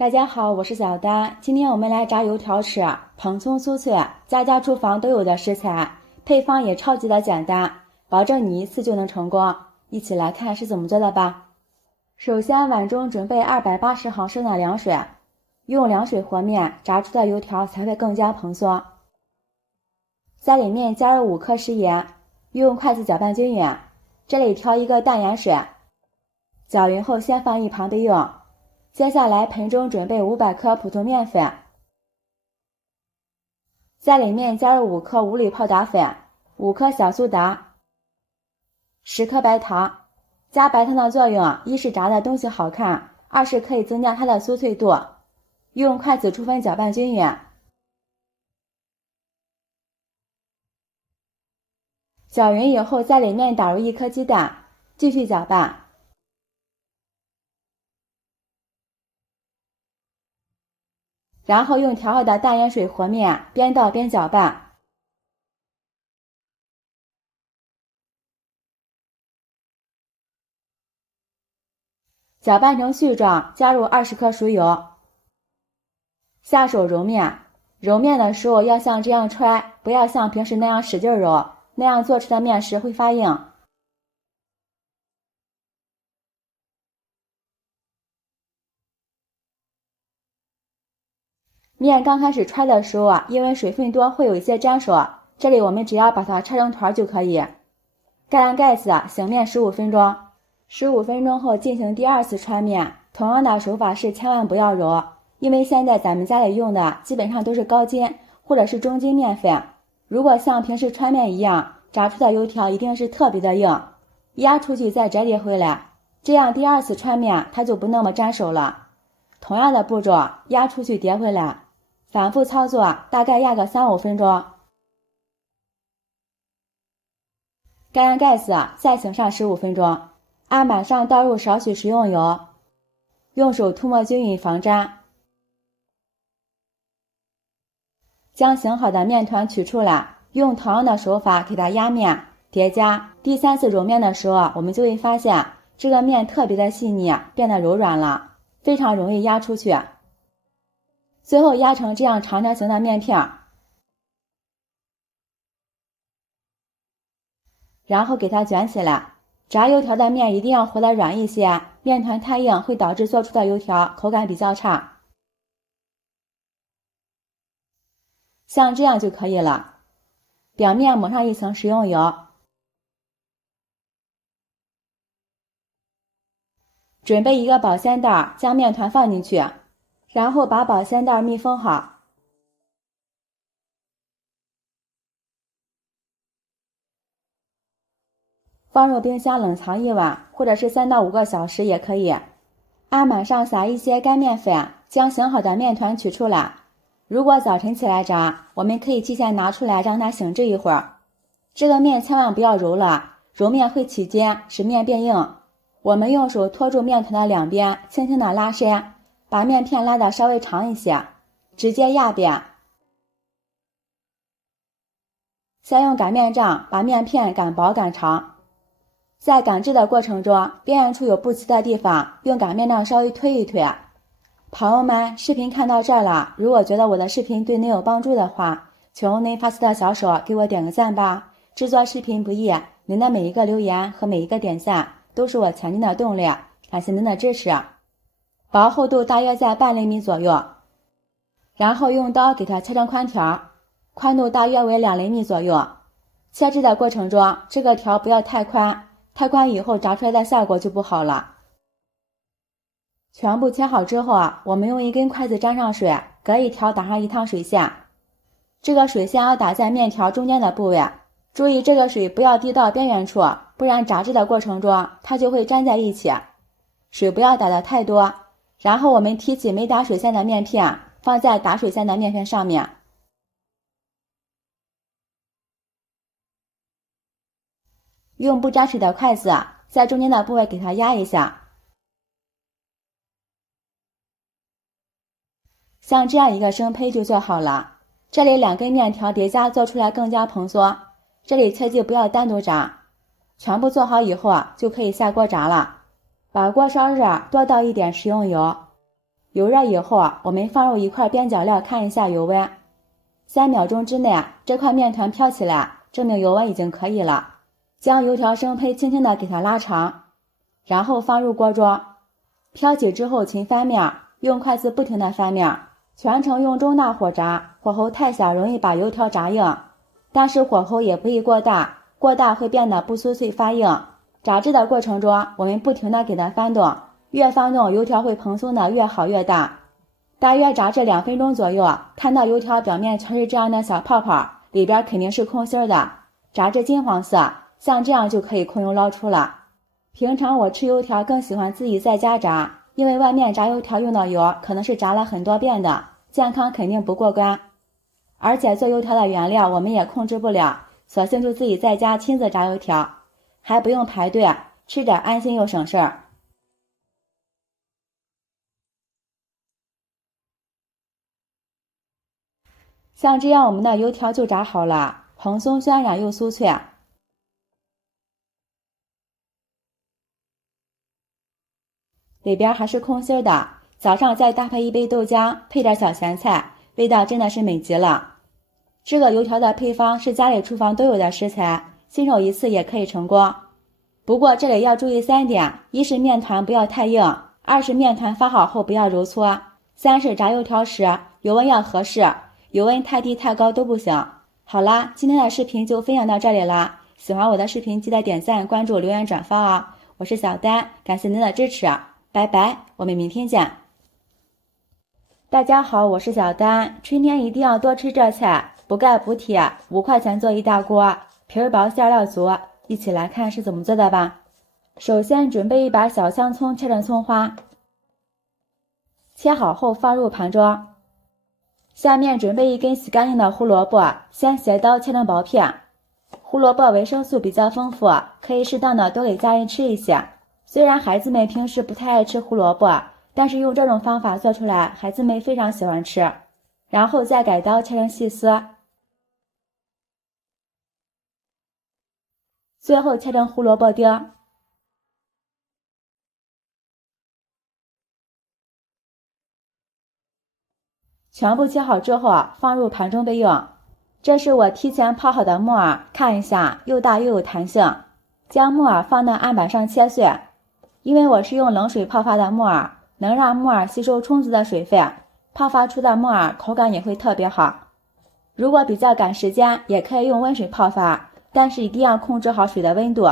大家好，我是小丹，今天我们来炸油条吃，蓬松酥脆，家家厨房都有的食材，配方也超级的简单，保证你一次就能成功。一起来看是怎么做的吧。首先碗中准备280毫升的凉水，用凉水和面，炸出的油条才会更加蓬松。在里面加入5克食盐，用筷子搅拌均匀。这里调一个淡盐水，搅匀后先放一旁备用。接下来盆中准备500克普通面粉，在里面加入5克无铝泡打粉、5克小苏打、10克白糖。加白糖的作用，一是炸的东西好看，二是可以增加它的酥脆度。用筷子出分搅拌均匀。搅匀以后，在里面打入1颗鸡蛋，继续搅拌。然后用调好的淡盐水和面，边倒边搅拌。搅拌成絮状，加入20克熟油。下手揉面，揉面的时候要像这样揣，不要像平时那样使劲揉，那样做出的面食会发硬。面刚开始揣的时候因为水分多会有一些粘手，这里我们只要把它拆成团就可以。盖上盖子，醒面15分钟。15分钟后进行第2次揣面，同样的手法是千万不要揉，因为现在咱们家里用的基本上都是高筋或者是中筋面粉，如果像平时揣面一样，炸出的油条一定是特别的硬，压出去再折叠回来，这样第2次揣面它就不那么粘手了。同样的步骤，压出去叠回来，反复操作，大概压个3-5分钟。盖上盖子，再醒上15分钟。案板上倒入少许食用油，用手涂抹均匀防粘。将醒好的面团取出来，用同样的手法给它压面叠加。第3次揉面的时候，我们就会发现这个面特别的细腻，变得柔软了，非常容易压出去。最后压成这样长条形的面片，然后给它卷起来。炸油条的面一定要和得软一些，面团太硬会导致做出的油条口感比较差。像这样就可以了。表面抹上一层食用油，准备一个保鲜袋，将面团放进去，然后把保鲜袋密封好。放入冰箱冷藏1晚，或者是3到5个小时也可以。案板上撒一些干面粉，将醒好的面团取出来。如果早晨起来炸，我们可以提前拿出来让它醒滞一会儿。这个面千万不要揉了，揉面会起筋，使面变硬。我们用手托住面团的两边，轻轻的拉伸，把面片拉得稍微长一些，直接压扁。先用擀面杖把面片擀薄擀长。在擀制的过程中，边缘处有不齐的地方，用擀面杖稍微推一推。朋友们，视频看到这儿了，如果觉得我的视频对您有帮助的话，求您发起的小手给我点个赞吧。制作视频不易，您的每一个留言和每一个点赞都是我前进的动力，感谢您的支持。薄厚度大约在半厘米左右，然后用刀给它切成宽条，宽度大约为2厘米左右。切制的过程中，这个条不要太宽，太宽以后炸出来的效果就不好了。全部切好之后我们用一根筷子沾上水，隔一条打上一趟水线。这个水线要打在面条中间的部位，注意这个水不要滴到边缘处，不然炸制的过程中它就会粘在一起。水不要打得太多，然后我们提起没打水线的面片，放在打水线的面片上面。用不沾水的筷子在中间的部位给它压一下，像这样一个生胚就做好了。这里2根面条叠加做出来更加蓬松，这里切记不要单独炸。全部做好以后就可以下锅炸了。把锅烧热，多倒一点食用油，油热以后，我们放入一块边角料看一下油温，3秒钟之内这块面团飘起来，证明油温已经可以了。将油条生胚轻轻的给它拉长，然后放入锅中，飘起之后勤翻面，用筷子不停的翻面，全程用中大火炸，火候太小容易把油条炸硬，但是火候也不宜过大，过大会变得不酥脆发硬。炸制的过程中，我们不停的给它翻动，越翻动油条会蓬松的越好越大。大约炸制2分钟左右，看到油条表面全是这样的小泡泡，里边肯定是空心的，炸至金黄色，像这样就可以控油捞出了。平常我吃油条更喜欢自己在家炸，因为外面炸油条用的油可能是炸了很多遍的，健康肯定不过关。而且做油条的原料我们也控制不了，索性就自己在家亲自炸油条，还不用排队，吃着安心又省事儿。像这样我们的油条就炸好了，蓬松酸软又酥脆。里边还是空心的，早上再搭配一杯豆浆，配点小咸菜，味道真的是美极了。这个油条的配方是家里厨房都有的食材，新手一次也可以成功。不过这里要注意3点，一是面团不要太硬，2是面团发好后不要揉搓，3是炸油条时油温要合适，油温太低太高都不行。好啦，今天的视频就分享到这里啦，喜欢我的视频记得点赞、关注、留言、转发啊！我是小丹，感谢您的支持。拜拜，我们明天见。大家好，我是小丹。春天一定要多吃这菜，补钙补铁，5块钱做一大锅，皮儿薄馅料足。一起来看是怎么做的吧。首先准备一把小香葱，切成葱花，切好后放入盘中。下面准备一根洗干净的胡萝卜，先斜刀切成薄片。胡萝卜维生素比较丰富，可以适当的多给家人吃一些。虽然孩子们平时不太爱吃胡萝卜，但是用这种方法做出来，孩子们非常喜欢吃。然后再改刀切成细丝，最后切成胡萝卜丁。全部切好之后，放入盘中备用。这是我提前泡好的木耳，看一下又大又有弹性。将木耳放到案板上切碎。因为我是用冷水泡发的木耳，能让木耳吸收充足的水分，泡发出的木耳口感也会特别好。如果比较赶时间，也可以用温水泡发，但是一定要控制好水的温度，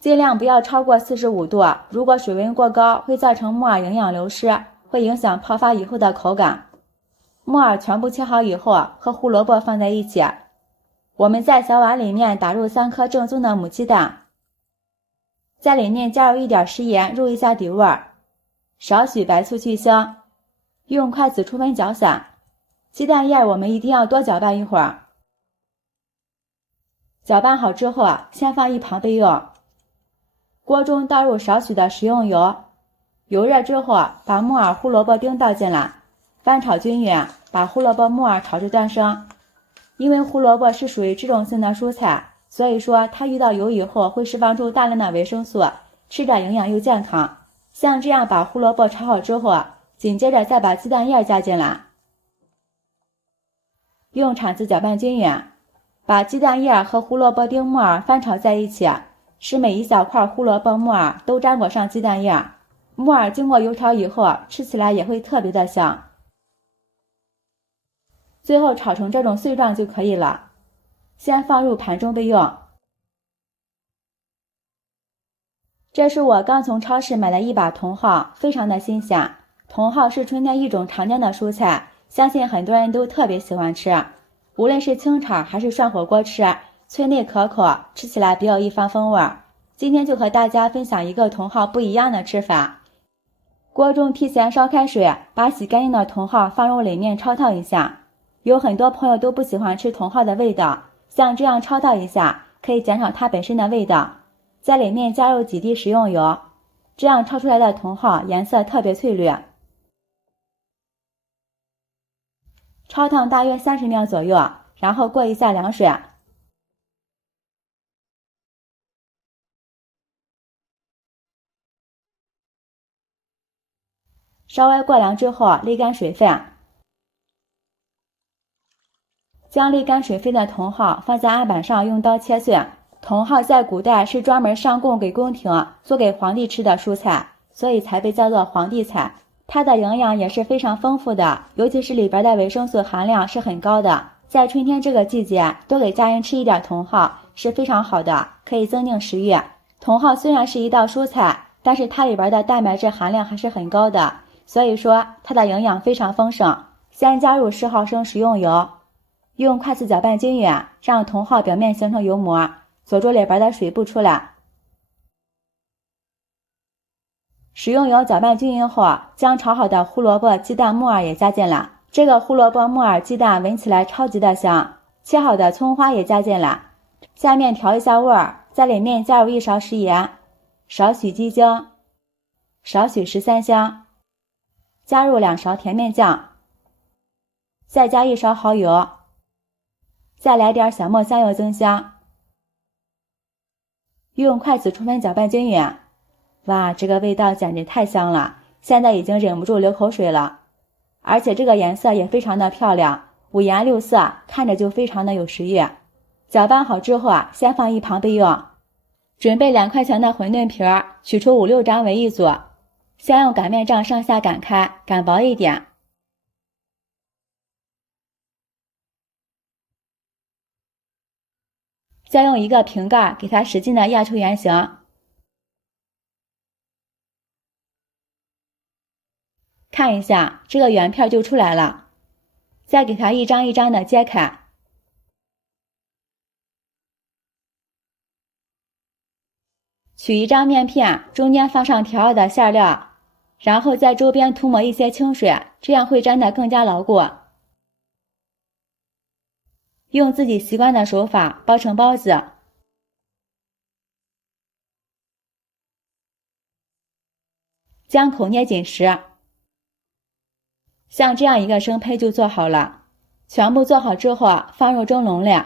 尽量不要超过45度。如果水温过高，会造成木耳营养流失，会影响泡发以后的口感。木耳全部切好以后，和胡萝卜放在一起。我们在小碗里面打入3颗正宗的母鸡蛋。在里面加入一点食盐，入一下底味儿，少许白醋去腥，用筷子充分搅散。鸡蛋液我们一定要多搅拌一会儿。搅拌好之后，先放一旁备用。锅中倒入少许的食用油，油热之后，把木耳、胡萝卜丁倒进来，翻炒均匀，把胡萝卜、木耳炒至断生。因为胡萝卜是属于脂溶性的蔬菜，所以说它遇到油以后会释放出大量的维生素，吃着营养又健康。像这样把胡萝卜炒好之后，紧接着再把鸡蛋液加进来，用铲子搅拌均匀，把鸡蛋液和胡萝卜丁、木耳翻炒在一起，使每一小块胡萝卜、木耳都沾裹上鸡蛋液。木耳经过油条以后，吃起来也会特别的香。最后炒成这种碎状就可以了，先放入盘中备用。这是我刚从超市买的一把茼蒿，非常的新鲜。茼蒿是春天一种常见的蔬菜，相信很多人都特别喜欢吃，无论是清炒还是涮火锅吃，脆内可口，吃起来别有一番风味。今天就和大家分享一个茼蒿不一样的吃法。锅中提前烧开水，把洗干净的茼蒿放入里面焯烫一下。有很多朋友都不喜欢吃茼蒿的味道，像这样焯烫一下，可以减少它本身的味道。在里面加入几滴食用油，这样焯出来的茼蒿颜色特别翠绿。焯烫大约30秒左右，然后过一下凉水。稍微过凉之后沥干水分。将沥干水分的茼蒿放在案板上，用刀切碎。茼蒿在古代是专门上供给宫廷做给皇帝吃的蔬菜，所以才被叫做皇帝菜。它的营养也是非常丰富的，尤其是里边的维生素含量是很高的。在春天这个季节，多给家人吃一点茼蒿是非常好的，可以增进食欲。茼蒿虽然是一道蔬菜，但是它里边的蛋白质含量还是很高的，所以说它的营养非常丰盛。先加入10毫升食用油，用筷子搅拌均匀，让茼蒿表面形成油膜，锁住里边的水不出来。食用油搅拌均匀后，将炒好的胡萝卜、鸡蛋、木耳也加进来。这个胡萝卜、木耳、鸡蛋闻起来超级的香。切好的葱花也加进来。下面调一下味儿，在里面加入1勺食盐，少许鸡精，少许13香，加入2勺甜面酱，再加1勺蚝油，再来点小磨香油增香。用筷子充分搅拌均匀。哇，这个味道简直太香了，现在已经忍不住流口水了。而且这个颜色也非常的漂亮，5颜6色，看着就非常的有食欲。搅拌好之后先放一旁备用。准备2块钱的馄饨皮儿，取出5、6张为一组，先用擀面杖上下擀开，擀薄一点。再用一个瓶盖给它使劲的压出圆形。看一下，这个圆片就出来了。再给它一张一张的揭开。取一张面片，中间放上调好的馅料，然后在周边涂抹一些清水，这样会粘得更加牢固。用自己习惯的手法包成包子。将口捏紧实。像这样一个生胚就做好了。全部做好之后放入蒸笼里。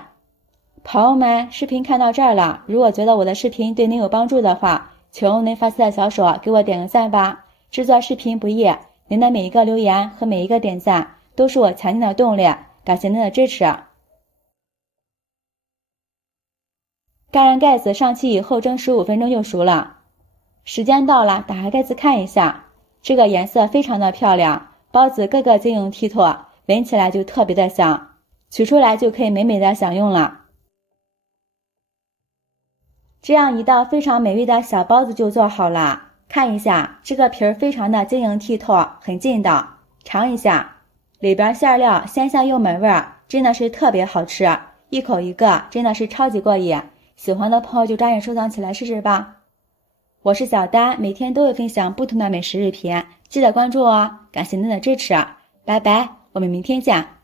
朋友们，视频看到这儿了，如果觉得我的视频对您有帮助的话，求您发财的小手给我点个赞吧。制作视频不易，您的每一个留言和每一个点赞都是我前进的动力，感谢您的支持。盖上盖子，上气以后蒸15分钟就熟了。时间到了，打开盖子看一下，这个颜色非常的漂亮，包子个个晶莹剔透，闻起来就特别的香，取出来就可以美美的享用了。这样一道非常美味的小包子就做好了。看一下，这个皮儿非常的晶莹剔透，很劲道。尝一下，里边馅料鲜香又美味，真的是特别好吃，一口一个，真的是超级过瘾。喜欢的朋友就抓紧收藏起来试试吧。我是小丹，每天都会分享不同的美食视频，记得关注哦，感谢您的支持，拜拜，我们明天见。